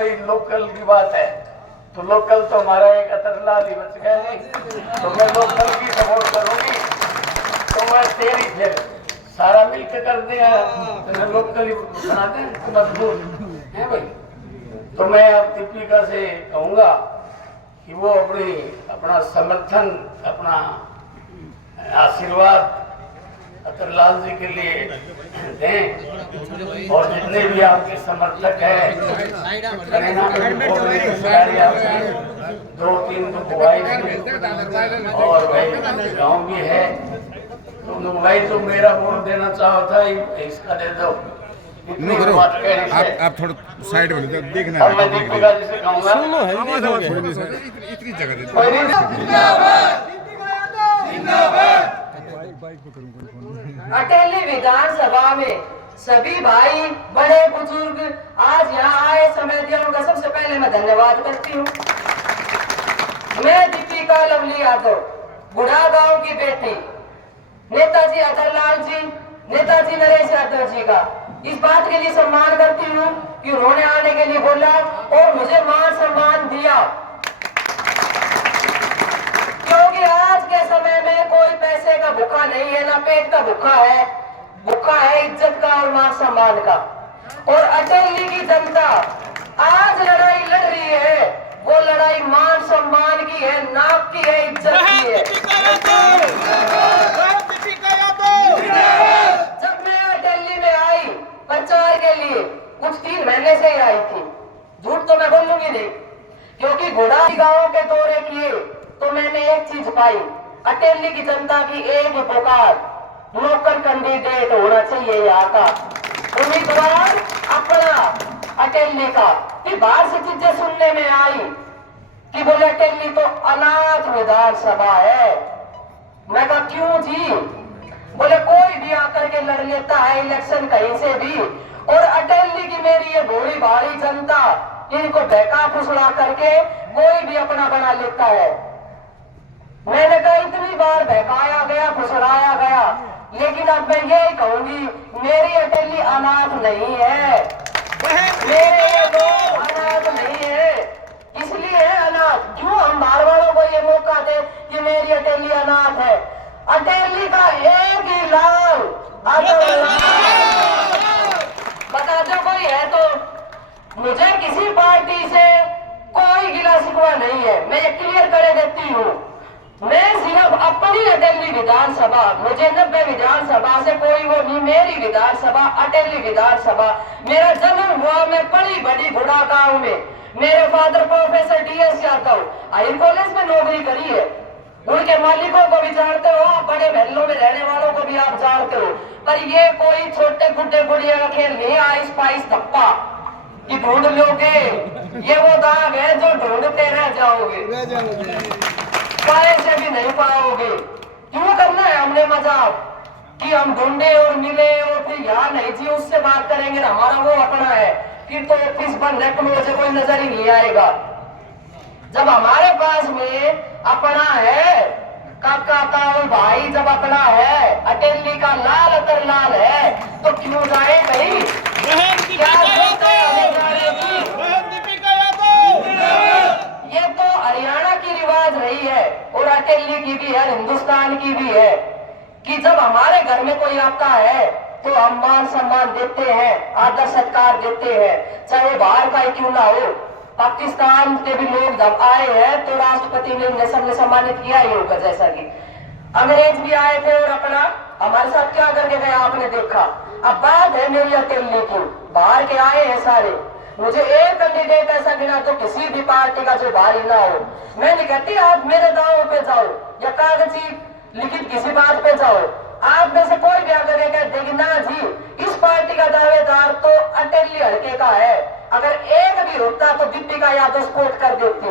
भाई लोकल की बात है, तो लोकल तो हमारा एक अतरलाल ही बच गया नहीं, तो मैं लोकल की सपोर्ट करूंगी। तो मैं तेरी फिर सारा मिलकर कर दिया, तो मैं लोकल ही बना दें मजबूत है भाई। तो मैं अब दीपिका से कहूंगा कि वो अपना समर्थन, अपना आशीर्वाद अतरलाल जी के लिए दें, और जितने भी आपके समर्थक हैं, दो तीन और भाई गाँव भी है, तो भाई तो मेरा वोट देना चाहो था, इसका दे दो। आप थोड़ा साइड में देखना अब मैं दीपिका जी से कहूँगा इतनी जगह अटेली विधानसभा में सभी भाई बड़े बुजुर्ग आज यहाँ आए, समय दिया उनका सबसे पहले मैं धन्यवाद करती हूँ। मैं दीपिका लवली यादव, बुढ़ा गांव की बेटी, नेताजी अतरलाल जी, नेताजी नरेश यादव जी का इस बात के लिए सम्मान करती हूँ कि उन्होंने आने के लिए बोला और मुझे मान सम्मान दिया, क्योंकि आज के समय में कोई पैसे का भूखा नहीं है, ना पेट का भूखा है, भूखा है इज्जत का और मान सम्मान का। और अटेली की जनता आज लड़ाई लड़ रही है, वो लड़ाई मान सम्मान की है, नाक की है, इज्जत की है। जब मैं अटेली में आई प्रचार के लिए, कुछ 3 महीने से ही आई थी, झूठ तो मैं बोलूंगी नहीं, क्योंकि घोड़ा गांव के दौरे किए तो मैंने एक चीज पाई, अटेली की जनता की एक ही पुकार, लोकल कैंडिडेट होना चाहिए यहाँ का, उम्मीदवार अपना अटेली का। कि बाहर से चीजें सुनने में आई कि बोले अटेली तो अनाथ विधानसभा है। मैं कहा क्यों जी? बोले कोई भी आकर के लड़ लेता है इलेक्शन कहीं से भी, और अटेली की मेरी ये भोली भारी जनता इनको बहका फुसला करके कोई भी अपना बना लेता है। मैंने कहा इतनी बार बहकाया गया, फुसलाया गया, लेकिन अब मैं यही कहूंगी मेरी अटेली अनाथ नहीं है, मेरे ये लोग अनाथ नहीं है। इसलिए है अनाथ, क्यों हम बाहर वालों को ये मौका दे कि मेरी अटेली अनाथ है। अटेली का एक ही लाल बता दो कोई है तो, मुझे किसी पार्टी से कोई गिला शिकवा नहीं है, मैं ये क्लियर कर देती हूँ। मैं सिर्फ अपनी अटेली विधानसभा, मुझे 90 विधानसभा से कोई वो नहीं, मेरी विधानसभा अटेली विधानसभा। मेरा जन्म हुआ मैं बड़ी बड़ी बुढ़ा गांव में, मेरे father professor DS Yadav high college में नौकरी करी है, उनके मालिकों को भी जानते हो, बड़े महलों में रहने वालों को भी आप जानते हो। पर ये कोई छोटे गुड्डे गुड़िया का खेल नहीं, आइस पाइस धप्पा कि ढूंढ लोगे, ये वो दाग है जो ढूंढते रह जाओगे, पाए से भी नहीं पाओगे। क्यों करना है हमने मजाक कि हम ढूंढे और मिले और फिर यहाँ नहीं जी उससे बात करेंगे, हमारा वो अपना है, फिर तो ऑफिस बंद है, मुझे कोई नजर ही नहीं आएगा। जब हमारे पास में अपना है, काका ताऊ भाई जब अपना है, अटेली का लाल अतरलाल है, तो क्यों जाए कहीं? ये तो हरियाणा की रिवाज रही है और अटेली की भी है, हिंदुस्तान की भी है, कि जब हमारे घर में कोई आता है तो हम मान सम्मान देते हैं, आदर सत्कार देते हैं, चाहे बाहर का ही क्यों ना हो। पाकिस्तान के भी लोग जब आए हैं तो राष्ट्रपति ने उन्हें सबने सम्मानित किया ही होगा, जैसा कि अंग्रेज भी आए थे और अपना हमारे साथ क्या करके गए आपने देखा। अब बात है मेरी अकेले की, बाहर के आए हैं सारे, मुझे एक कैंडिडेट ऐसा गिना तो किसी भी पार्टी का जो बाहरी ना हो। मैं नहीं कहती आप मेरे दावों पे जाओ या कागजी लिखित किसी बात पे जाओ, आप में से कोई भी अगर कह देगी ना जी इस पार्टी का दावेदार तो अटेली हल्के का है, अगर एक भी होता तो दीपिका यादव सपोर्ट कर देती।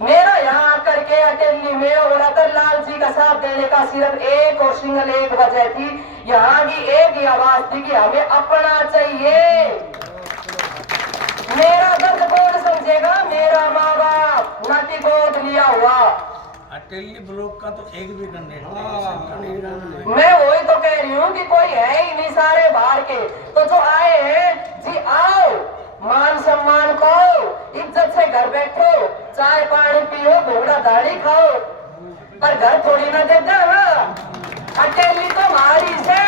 मेरा यहाँ आकर के अटेली में और अतरलाल जी का साथ देने का सिर्फ एक और सिंगल एक वजह थी, यहाँ की एक ही आवाज थी कि हमें अपना चाहिए। मेरा दर्द कौन समझेगा? मेरा माँ बाप, ना कि गोद लिया हुआ। अटेली ब्लॉक का तो एक भी कैंडिडेट, मैं वही तो कह रही हूँ कि कोई है ही नहीं, सारे बाहर के। तो जो आए हैं जी आओ, मान सम्मान को घर बैठो, चाय पानी पियो, घूमना दाढ़ी खाओ, पर घर थोड़ी ना देता है ना। अटेली तो हमारी से,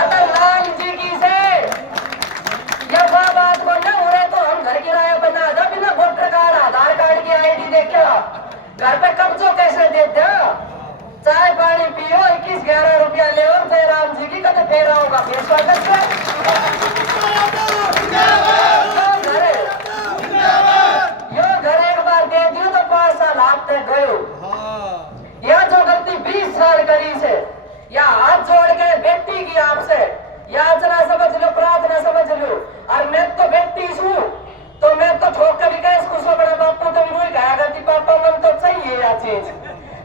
अटल लाल जी की से। ये बात बोलना उन्हें तो हम घर किराया बना दो बिना वोटर कार्ड आधार कार्ड की ID देखे घर पे कब्जो कैसे देते हो। चाय पानी पियो, 21-11 रुपया ले और फिर राम जी की कदम फेरा होगा फिर स्वागत से। यो घर एक बार दे दियो तो 5 साल हाथ तक गयो। यह जो गलती 20 साल करी से, या हाथ जोड़ के बेटी की आपसे याचना समझ लो, प्रार्थना समझ लो। और मैं तो बेटी हूँ तो मैं तो ठोक कर भी कह इसको बड़ा बापू तो भी कहा करती पापा मन तो चाहिए या चीज,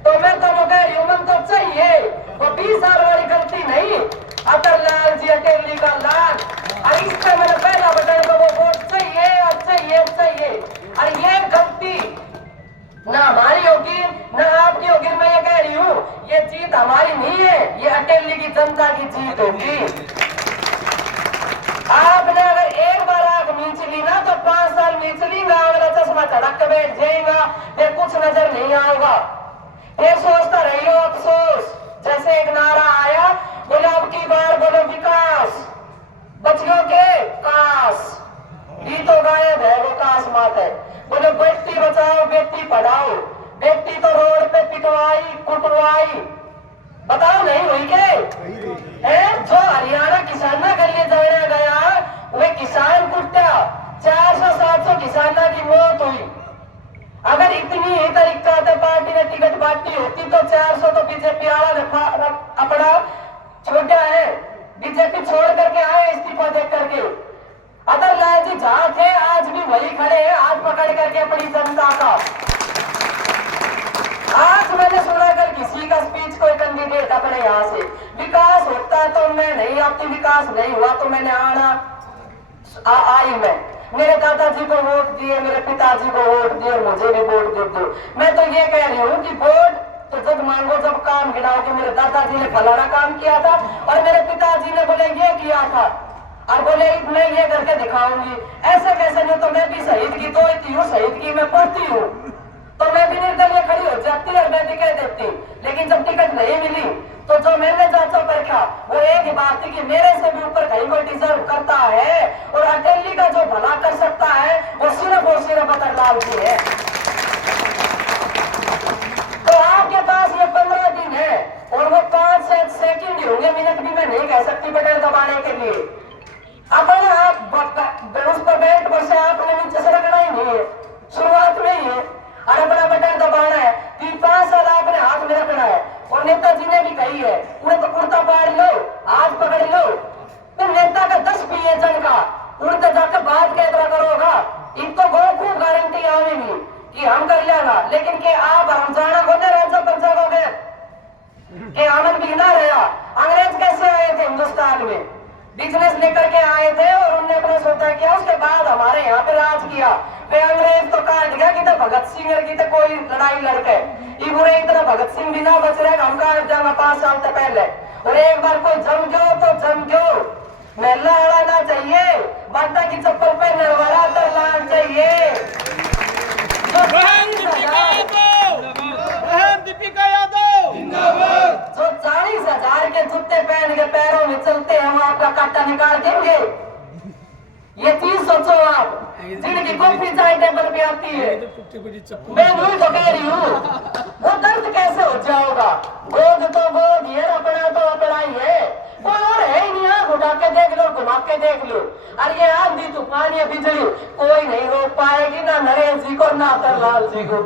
तो मैं तो कह रही हूँ मन तो चाहिए। वो 20 साल वाली गलती नहीं, अटल लाल जी अटेली का लाल। और इसका मैंने पहला बटन को वो वोट चाहिए और चाहिए चाहिए। और ये गलती ना हमारी होगी ना आपकी होगी। मैं ये कह रही हूँ ये जीत हमारी नहीं है, ये अटेली की जनता की जीत होगी। आपने अगर एक बार आंख मीच ली ना तो 5 साल मीच लीगा, अगला चश्मा चढ़क के बैठ जाएगा, फिर कुछ नजर नहीं आएगा। फिर सोचता रही हो अफसोस। जैसे एक नारा आया, बोले अब की बार बोलो विकास, बच्चियों के कास, ये तो गायब है वो कास मात है। बोले बेटी बचाओ बेटी पढ़ाओ, बेटी तो रोड पे पिटवाई कुटवाई, बताओ नहीं हुई के जो हरियाणा किसाना के लिए जाना गया वे किसान कुत्ता 400-700 किसाना की मौत हुई। अगर इतनी ही तरीका से पार्टी ने टिकट बांटी होती तो 400 तो बीजेपी वाला ने अपना छोटा है। बीजेपी छोड़ करके आए इस्तीफा दे करके। अदर लाल जी जहां थे आज भी वही खड़े हैं, हाथ पकड़ करके अपनी जनता का। आज मैंने सुना कर किसी का स्पीच कोई कैंडिडेट अपने यहाँ से विकास होता तो मैं नहीं आती, विकास नहीं हुआ तो मैंने आना आई मैं मेरे दादाजी को वोट दिए, मेरे पिताजी को वोट दिए, मुझे भी वोट दे दो। मैं तो ये कह रही हूँ कि वोट तो जब मांगो जब काम गिनाओ कि मेरे दादाजी ने फलाना काम किया था और मेरे पिताजी ने बोले ये किया था और बोले मैं ये करके दिखाऊंगी। ऐसे कैसे नहीं तो मैं भी शहीद की तो हूँ, शहीद की मैं पढ़ती हूँ तो मैं भी निर्दलीय खड़ी हो जाती और मैं भी कह देती। लेकिन जब टिकट नहीं मिली तो जो मैंने जांचा परखा वो एक ही बात थी कि मेरे से भी ऊपर कहीं कोई डिजर्व करता है और अटेली का जो भला कर सकता है वो सिर्फ और सिर्फ अटल लाल जी है। तो आपके पास ये 15 दिन है और वो 5 सेकंड ही होंगे, मिनट भी मैं नहीं कह सकती बटन दबाने के लिए। अपन आप उस पर बेल्ट पर से आपने नीचे से रखना ही नहीं है, शुरुआत में ही है और अपना बटन दबाना है। 5 साल आपने हाथ में रखना है और नेताजी ने भी कही है उन्हें तो कुर्ता पाड़ लो हाथ पकड़ लो। तो नेता का 10 पिए जन का उड़ते जाकर बात के इतना करोगा इनको खूब गारंटी आवेगी कि हम कर लेगा। लेकिन के आप हम जाना को राज्य पर जाओगे कि आनंद भी ना रहा। अंग्रेज कैसे आए थे हिंदुस्तान में, बिजनेस लेकर के आए थे और उन्होंने अपना सोचा किया, उसके बाद हमारे यहाँ पे राज किया। वे अंग्रेज तो काट गया कि तो भगत सिंह की तो कोई लड़ाई लड़के बुरे इतना भगत सिंह भी ना बच रहे हम काट जाना 5 साल से पहले। और एक बार कोई जम गयो तो जम गयो, महिला अड़ाना चाहिए, बाटा की चप्पल पहनने वाला तो लाल चाहिए। जो 40,000 के जूते पहन के पैरों में चलते हैं हम आपका काटा निकाल देंगे। ये चीज सोचो आप, जिनकी कॉफी चाय टेबल पे आती है। मैं वही तो कह रही हूँ वो दर्द कैसे हो जाएगा। गोद तो गोद ये अपना तो अपना ही है, कोई और है ही नहीं। आँख उठा के देख लो घुमा के देख लो और ये आंधी तूफान ये बिजली कोई नहीं रोक पाएगी ना नरेश जी को ना अटल लाल जी को।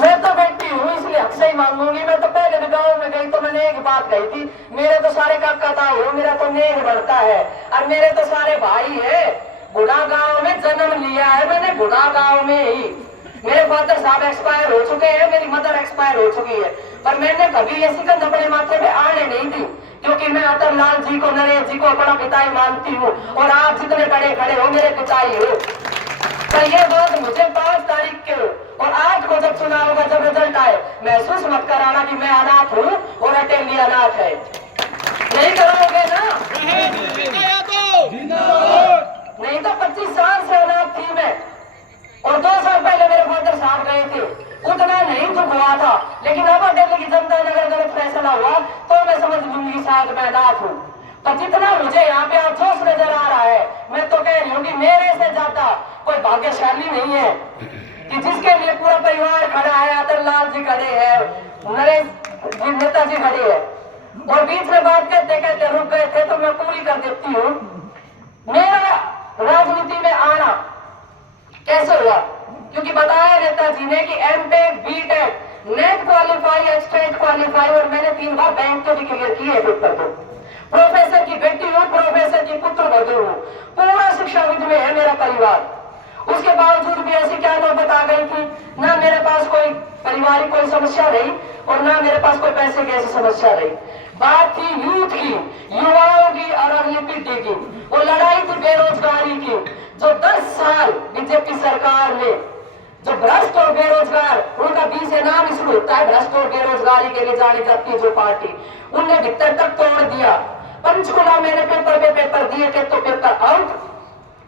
मैं तो बेटी हूँ इसलिए अक्सर ही मांगूंगी। मैं तो पहले भी गाँव में गई तो मैंने एक बात कही थी, मेरे तो सारे काका ताई हो, मेरा तो नेक बढ़ता है और मेरे तो सारे भाई है। गुड़ा गांव में जन्म लिया है मैंने, गुड़ा गांव में ही। मेरे फादर साहब एक्सपायर हो चुके हैं, मेरी मदर एक्सपायर हो चुकी है, पर मैंने कभी ये सिकंद अपने माथे पे आने नहीं दी क्योंकि मैं अटल लाल जी को नरेश जी को अपना पिताई मानती हूँ और आप जितने बड़े खड़े हो मेरे पिताई हो। तो ये बात मुझे 5 तारीख के और 8 को जब चुनाव होगा जब रिजल्ट आए महसूस मत कराना कि मैं अनाथ हूँ और अटेली अनाथ है। नहीं करोगे ना, नहीं तो 25 साल से भाग्यशाली नहीं है कि जिसके लिए पूरा परिवार खड़ा है, अतरलाल जी खड़े हैं, नरेश जी नेताजी खड़े हैं, और बीच में बात करते कहते रुक गए थे, तो मैं पूरी कर देती हूँ। मेरा राजनीति में आना कैसे हुआ? क्योंकि बताया नेताजी ने कि M Tech, B Tech, NET qualify, state qualify, और मैंने 3 बार बैंक के भी क्लियर किए पेपर को। प्रोफेसर की बेटी हूँ, प्रोफेसर की पुत्र बधू हूँ, पूरा शिक्षाविद में है मेरा परिवार। उसके बावजूद भी ऐसी क्या नौबत आ गई थी, ना मेरे पास कोई पारिवारिक कोई समस्या रही और ना मेरे पास कोई पैसे की ऐसी समस्या रही। बात थी यूथ की, युवाओं की और अगली पीढ़ी की। वो लड़ाई थी बेरोजगारी की, जो 10 साल बीजेपी सरकार ने जो भ्रष्ट और बेरोजगार, उनका बी से नाम शुरू होता है, भ्रष्ट और बेरोजगारी के लिए जानी जाती है जो पार्टी, उनने भीतर तक तोड़ दिया। पंचकुला मैंने पेपर पे पेपर दिए थे तो पेपर आउट,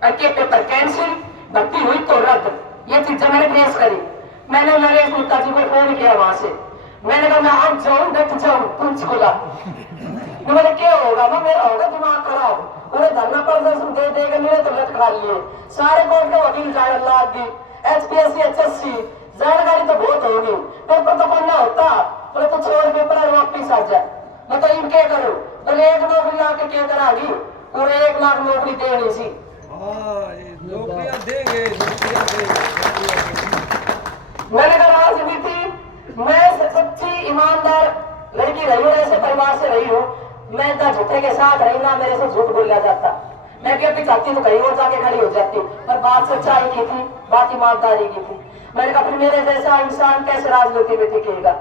के पेपर कैंसिल, भर्ती हुई तो रद्द। ये चीजें मैंने फेस करी। मैंने नरेश गुप्ता जी को फोन किया वहां से, मैंने कहा मैं अब जाऊं बैठ जाऊं पंचकुला, बोले क्या होगा? वो मेरा होगा दिमाग खराब। उन्हें धरना प्रदर्शन दे देगा, मेरे तो लट खा लिए सारे कोर्ट के वकील जाए लाद दी, HPSC HSC जानकारी तो बहुत होगी, पेपर तो पढ़ना होता। बोले तो छोड़ पेपर और वापिस आ जाए। बताइए क्या करो? बोले 1 नौकरी आके क्या करागी? पूरे 1 लाख नौकरी देनी सी। नौकरियां देंगे, नौकरियां देंगे। मैंने कहा राजनीति, मैं सच्ची ईमानदार लड़की रही हूँ, ऐसे परिवार से रही हूँ, मैं ना झूठे के साथ रही, ना मेरे से झूठ बोला जाता। मैं भी अभी चाहती तो कहीं और जाके खड़ी हो जाती, पर बात सच्चाई की थी, बात ईमानदारी की थी। मैंने कहा फिर मेरे जैसा इंसान कैसे राजनीति में टिकेगा?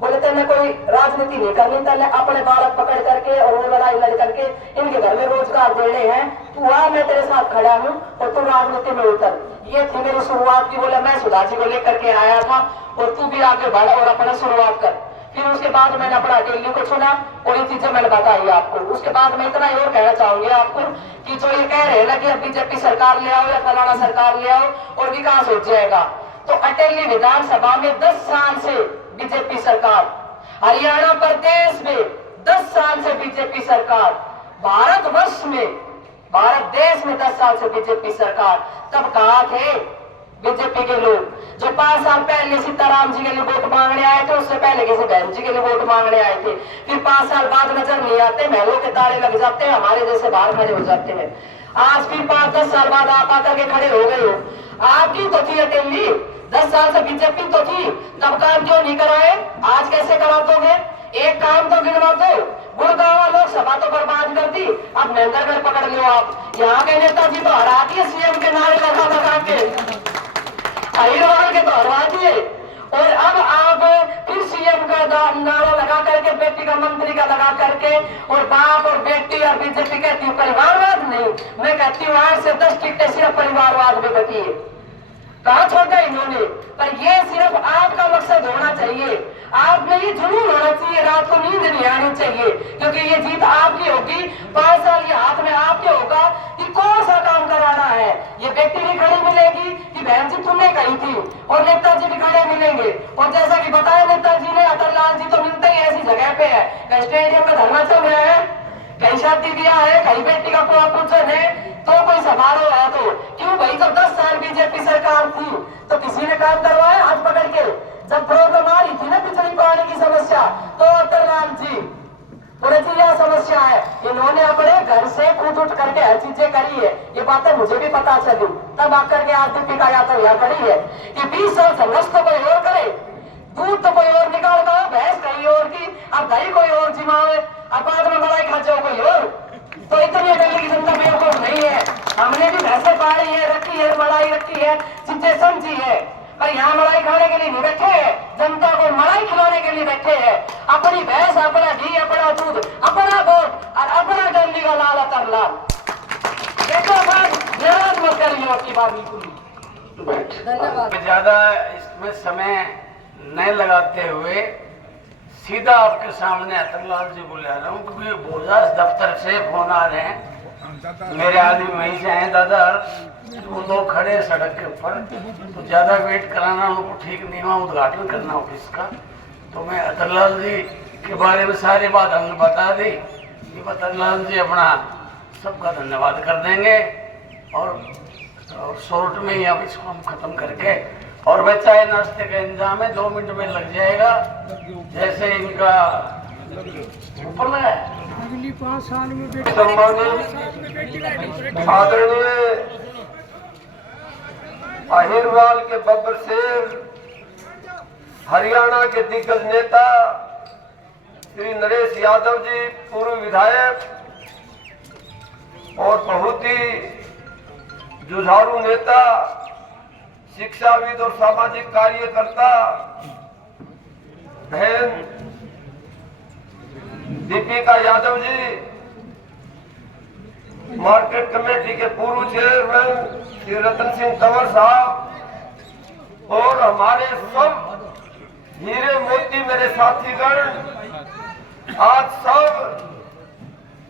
बोले तेने कोई राजनीति नहीं करनी, तेने अपने बालक पकड़ करके और वो लड़ाई लड़ करके इनके घर में रोजगार देने हैं। तू आ, मैं तेरे साथ खड़ा हूँ और तू राजनीति में उतर। ये थी मेरी शुरुआत की। बोले मैं सुधा जी को लेकर के आया था और तू भी आगे बढ़ और अपना शुरुआत कर। फिर उसके बाद मैंने अपना दिल्ली को चुना और ये चीजें मैंने बताई आपको। उसके बाद मैं इतना और कहना चाहूंगी आपको कि जो ये कह रहे हैं ना कि अब बीजेपी सरकार ले आओ या फलाना सरकार ले आओ और विकास हो जाएगा, तो अटेली विधानसभा में 10 साल से बीजेपी सरकार, हरियाणा प्रदेश में 10 साल से बीजेपी सरकार, भारतवर्ष में, भारत देश में 10 साल से बीजेपी सरकार। तब कहाँ थे बीजेपी के लोग? जो 5 साल पहले सीताराम जी के लिए वोट मांगने आए थे, उससे पहले किसी बहन जी के लिए वोट मांगने आए थे, फिर 5 साल बाद नजर नहीं आते, महलों के ताले लग जाते हैं, हमारे जैसे बाहर खड़े हो जाते हैं। आज फिर 5-10 साल बाद आप आकर के खड़े हो गए हो। आपकी तो थी अटेली, 10 साल से बीजेपी तो थी, तब काम क्यों नहीं कराए? आज कैसे करा दोगे? एक काम तो गिनवा दो। गुड़गांव लोकसभा तो बर्बाद कर दी, अब महेंद्रगढ़ पकड़ लो आप। यहाँ के नेताजी तो हरा दिए सीएम के नारे लगा लगा के, अहिरवाल के तो हरवा दिए, और अब आप फिर सीएम का नारा लगा करके, बेटी का मंत्री का लगा करके, और बाप और बेटी और बीजेपी कहती है परिवारवाद नहीं, मैं कहती हूँ 8 से 10 टिकटें सिर्फ परिवारवाद में बची है। कहा छोड़ा इन्होंने? पर ये सिर्फ आपका मकसद होना चाहिए, आप में ये जुनून होना चाहिए, रात को नींद नहीं आनी चाहिए, क्योंकि ये जीत आपकी होगी। 5 साल ये हाथ में आपके होगा कि कौन सा काम कराना है। ये बेटी भी खड़ी मिलेगी कि बहन जी तुमने कही थी, और नेताजी भी खड़े मिलेंगे। और जैसा कि बताया नेताजी ने, अतरलाल जी तो मिलते ही ऐसी जगह पे है, कहीं स्टेडियम में धरना चल रहा है, कहीं शादी ब्याह है, कहीं बेटी का पूजन है, तो कोई समारोह है, तो क्यों भाई? जब 10 साल बीजेपी सरकार थी तो किसी ने काम करवाया हाथ पकड़ के? जब प्रॉब्लम आ रही थी ना बिजली पानी की समस्या, तो अतरलाल जी बोले थी यह समस्या है, इन्होंने अपने घर से कूद उठ करके हर चीजें करी है। ये बातें मुझे भी पता चली, तब आकर के आज दीपिका यादव यहाँ खड़ी है कि 20 साल संघर्ष तो कोई और करे, दूध तो कोई और निकाल दो, भैंस कहीं और की, अब दही कोई और जिमावे, अब बाद में मलाई खा जाओ कोई और। तो इतनी दिल्ली की जनता बेवकूफ नहीं है, हमने भी भैंसे पाली है, रखी है, मलाई रखी है, चीजें समझी है, पर यहाँ मलाई खाने के लिए नहीं बैठे हैं, जनता को मलाई खिलाने के लिए बैठे हैं। अपनी भैंस, अपना घी, अपना दूध, अपना वोट और अपना दिल्ली का लाल अतरलाल। देखो बात नाराज मत करिए आपकी बात बिल्कुल। धन्यवाद। ज्यादा इसमें समय नहीं लगाते हुए सीधा आपके सामने अतरलाल जी बुला रहा हूँ, क्योंकि बोझास दफ्तर से फोन आ रहे हैं। मेरे आदमी वहीं से हैं दादा, वो लोग खड़े सड़क के ऊपर, तो ज्यादा वेट कराना उनको ठीक नहीं हुआ, उद्घाटन करना ऑफिस का। तो मैं अतरलाल जी के बारे में सारी बात हमने बता दी कि अतरलाल जी अपना सबका धन्यवाद कर देंगे। और और शॉर्ट में ही अब इसको हम खत्म करके, और वह चाय नाश्ते का इंतजाम है, 2 मिनट में लग जाएगा। जैसे इनका ऊपर लगा है अगली 5 साल में आदरणीय अहिरवाल के बब्बर शेर, हरियाणा के दिग्गज नेता श्री नरेश यादव जी, पूर्व विधायक और बहुत ही जुझारू नेता, शिक्षाविद और सामाजिक कार्यकर्ता बहन दीपिका यादव जी, मार्केट कमेटी के पूर्व चेयरमैन श्री रतन सिंह कंवर साहब, और हमारे सब हीरे मोती मेरे साथीगण, आज सब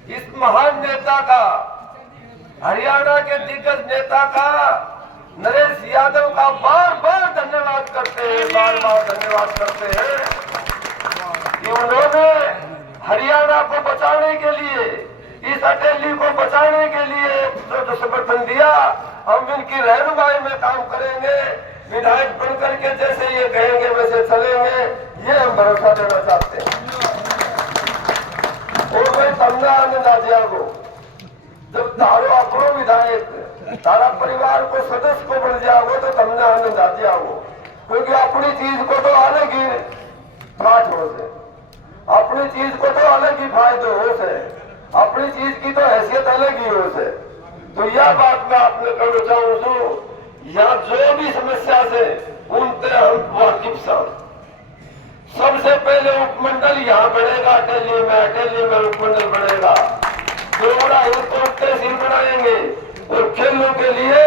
इस महान नेता का, हरियाणा के दिग्गज नेता का, नरेश यादव का बार बार धन्यवाद करते हैं, बार बार धन्यवाद करते हैं कि उन्होंने हरियाणा को बचाने के लिए, इस अटेली को बचाने के लिए जो समर्थन दिया। हम इनकी रहनुमाई में काम करेंगे, विधायक बनकर के जैसे ये कहेंगे वैसे चलेंगे, ये हम भरोसा देना चाहते हैं। और मैं तमने आनंद आ जाओ जब तारो अपनो विधायक, तारा परिवार को सदस्य को बन जाओ तो तमने आनंद आ जाओ, क्योंकि अपनी चीज को तो अलग ही फाट हो से, अपनी चीज को तो अलग ही फायदे हो से, अपनी चीज की तो हैसियत अलग ही हो से। तो यह बात मैं आपने कहना चाहूँ, यहाँ जो भी समस्या से उनसे हम वाकिफ सब। सबसे पहले उपमंडल यहाँ बनेगा अटेली में उपमंडल बनेगा, दोबारा तहसील बनाएंगे और खेलों के लिए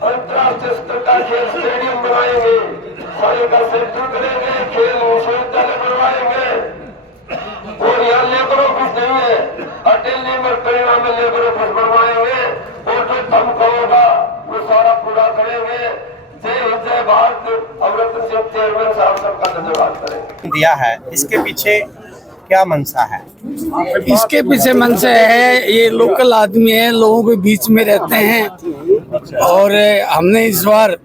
अंतर्राष्ट्रीय स्तर का खेल स्टेडियम बनाएंगे, सारे का सेंटर करेंगे, खेल विश्वविद्यालय बनवाएंगे। और यहाँ लेबर ऑफिस नहीं है, अटेली में परिणाम में लेबर ऑफिस बनवाएंगे, और जो दम होगा वो सारा पूरा करेंगे। जय हिंद, जय भारत। अमृतन सिंह चेयरमैन साहब सबका धन्यवाद करेंगे। दिया है, इसके पीछे क्या मंशा है? इसके पीछे मंशा है, ये लोकल आदमी है, लोगों के बीच में रहते हैं, और हमने इस बार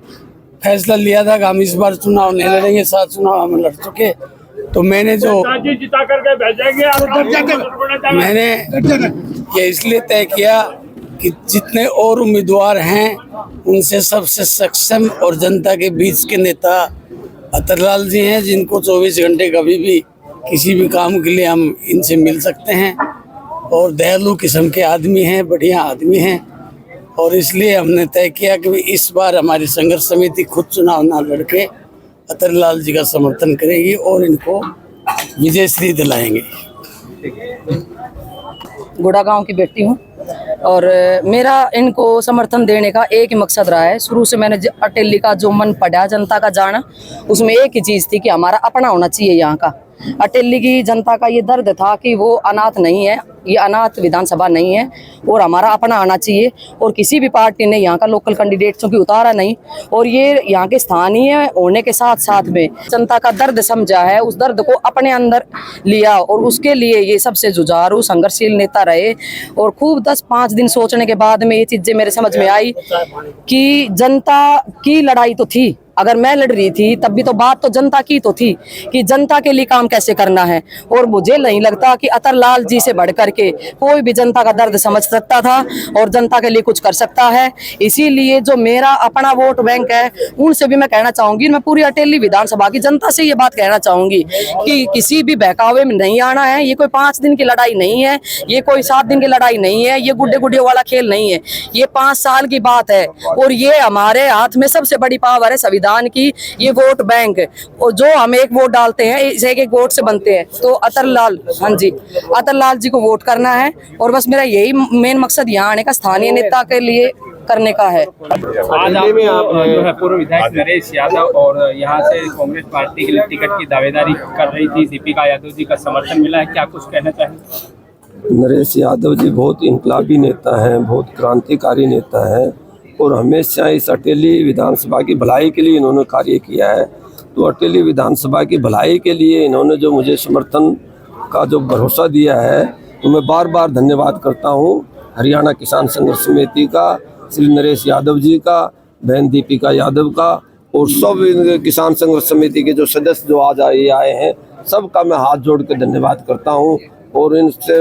फैसला लिया था कि हम इस बार चुनाव नहीं लड़ेंगे। 7 चुनाव हम लड़ चुके, तो मैंने जो जिता करके भेजेंगे, मैंने ये इसलिए तय किया कि जितने और उम्मीदवार हैं उनसे सबसे सक्षम और जनता के बीच के नेता अतरलाल जी हैं, जिनको 24 घंटे कभी भी किसी भी काम के लिए हम इनसे मिल सकते हैं, और दयालु किस्म के आदमी हैं, बढ़िया आदमी हैं। और इसलिए हमने तय किया कि इस बार हमारी संघर्ष समिति खुद चुनाव ना लड़के अतरलाल जी का समर्थन करेगी और इनको विजय श्री दिलाएंगे। गोड़ा गांव की बेटी हूँ, और मेरा इनको समर्थन देने का एक ही मकसद रहा है। शुरू से मैंने अटेली का जो मन पड़ा, जनता का जाना, उसमें एक ही चीज़ थी कि हमारा अपना होना चाहिए। यहाँ का अटेली की जनता का ये दर्द था कि वो अनाथ नहीं है, ये अनाथ विधानसभा नहीं है, और हमारा अपना आना चाहिए। और किसी भी पार्टी ने यहाँ का लोकल कैंडिडेट चूँकि उतारा नहीं, और ये यहाँ के स्थानीय होने के साथ साथ में जनता का दर्द समझा है, उस दर्द को अपने अंदर लिया, और उसके लिए ये सबसे जुझारू संघर्षशील नेता रहे। और खूब 10-5 दिन सोचने के बाद में ये चीज़ें मेरे समझ में आई कि जनता की लड़ाई तो थी, अगर मैं लड़ रही थी तब भी तो बात तो जनता की तो थी कि जनता के लिए काम कैसे करना है। और मुझे नहीं लगता कि अतरलाल जी से बढ़ करके कोई भी जनता का दर्द समझ सकता था और जनता के लिए कुछ कर सकता है। इसीलिए जो मेरा अपना वोट बैंक है, उनसे भी मैं कहना चाहूंगी, मैं पूरी अटेली विधानसभा की जनता से ये बात कहना चाहूंगी कि किसी भी बहकावे में नहीं आना है। ये कोई 5 दिन की लड़ाई नहीं है, ये कोई 7 दिन की लड़ाई नहीं है, ये गुड्डे गुड्डे वाला खेल नहीं है, ये 5 साल की बात है। और ये हमारे हाथ में सबसे बड़ी पावर है संविधान की, ये वोट बैंक। और जो हम एक वोट डालते हैं, इस एक वोट से बनते हैं। तो अतरलाल, हाँ जी, अतरलाल जी को वोट करना है, और बस मेरा यही मेन मकसद यहाँ आने का स्थानीय नेता के लिए करने का है। आज आप जो है पूर्व विधायक नरेश यादव और यहाँ से कांग्रेस पार्टी के लिए टिकट की दावेदारी कर रही थी, दीपिका यादव जी का समर्थन मिला है, क्या कुछ कहना चाहेंगे? नरेश यादव जी बहुत इनकलाबी नेता हैं, बहुत क्रांतिकारी नेता हैं, और हमेशा इस अटेली विधानसभा की भलाई के लिए इन्होंने कार्य किया है। तो अटेली विधानसभा की भलाई के लिए इन्होंने जो मुझे समर्थन का जो भरोसा दिया है, तो मैं बार बार धन्यवाद करता हूँ हरियाणा किसान संघर्ष समिति का, श्री नरेश यादव जी का, बहन दीपिका यादव का और सब किसान संघर्ष समिति के जो सदस्य जो आज आए हैं, सबका मैं हाथ जोड़ के धन्यवाद करता हूँ और इनसे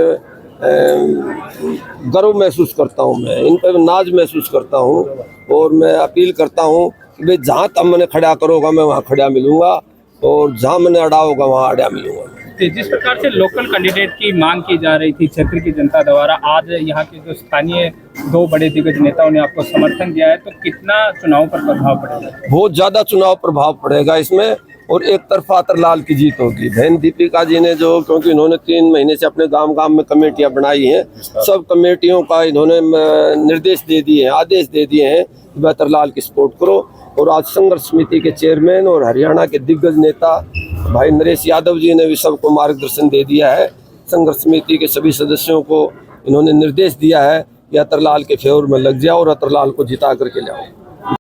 गर्व महसूस करता हूँ, मैं इन पर नाज महसूस करता हूँ और मैं अपील करता हूँ कि भाई जहाँ तब मैंने खड़ा करोगा मैं वहाँ खड़ा मिलूँगा और जहाँ मैंने अड़ा होगा वहाँ अड़ा मिलूँगा। जिस प्रकार से लोकल कैंडिडेट की मांग की जा रही थी क्षेत्र की जनता द्वारा, आज यहाँ के जो स्थानीय 2 बड़े दिग्गज नेताओं ने आपको समर्थन दिया है, तो कितना चुनाव पर प्रभाव पड़ेगा? बहुत ज़्यादा चुनाव प्रभाव पड़ेगा इसमें और एक तरफा अतरलाल की जीत होगी। बहन दीपिका जी ने जो, क्योंकि इन्होंने 3 महीने से अपने गांव में कमेटियां बनाई हैं, सब कमेटियों का इन्होंने निर्देश दे दिए हैं, आदेश दे दिए हैं कि अतरलाल की सपोर्ट करो। और आज संघर्ष समिति के चेयरमैन और हरियाणा के दिग्गज नेता भाई नरेश यादव जी ने भी सबको मार्गदर्शन दे दिया है। संघर्ष समिति के सभी सदस्यों को इन्होंने निर्देश दिया है कि अतरलाल के फेवर में लग जाओ और अतरलाल को जिता करके लाओ।